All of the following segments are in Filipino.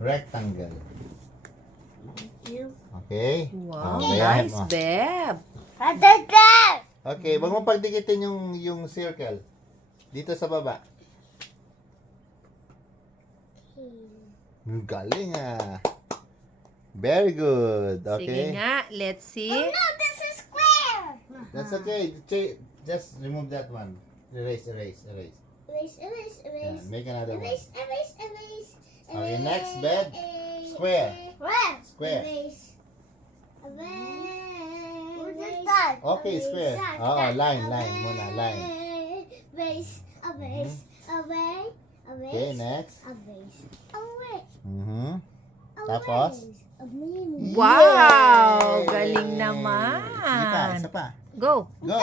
rectangle. Thank you. Okay? Wow, Ayan nice, mo. Beb. Okay, wag mo pagdikitin yung circle. Dito sa baba. Galing ah. Very good. Sige Okay. nga, let's see. No, this is square. That's okay. Just remove that one. Erase. Erase, erase, Yeah, erase. make another one. Erase, erase, erase. Okay, next, bed. Square. Square. Erase. What is that? Okay, square. Oo, line muna, line. Erase, erase, erase, Okay, erase, next. erase, erase. Mhm. Tapos? Erase. Wow, Yay! galing Sige pa, naman. isa pa. Go. Go.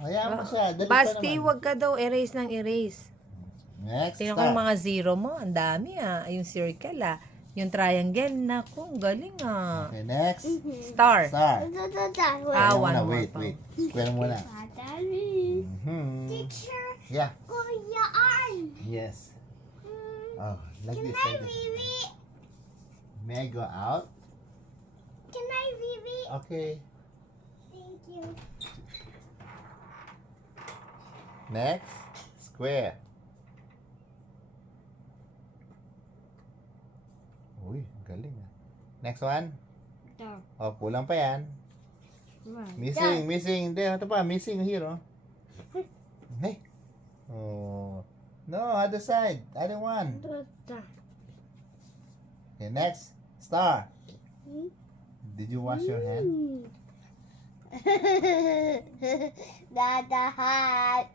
Hayaan mo siya. Dali pa Basti, naman. wag ka daw erase ng erase. Next, Tingnan ko yung start. mga zero mo. Ang dami ah. Yung circle ah. Yung triangle. Naku, ang galing ah. Okay, next. Star. Start. Ah, Ayan one muna, more wait. pa. Square muna. Mhm. Teacher, Yeah. Kuya Arn. Yes. Oh, like Can this, I like this. Vivi? May I go out? Can I Vivi? Okay. Thank you. Next, square. Uy, galing ah. Next one. Ito. Oh, kulang pa yan. Missing. Hindi, ito pa. Missing here, oh. Hey. Oh. No, other side. Other one. Okay, next. Star. Did you wash your hand? Dada hat.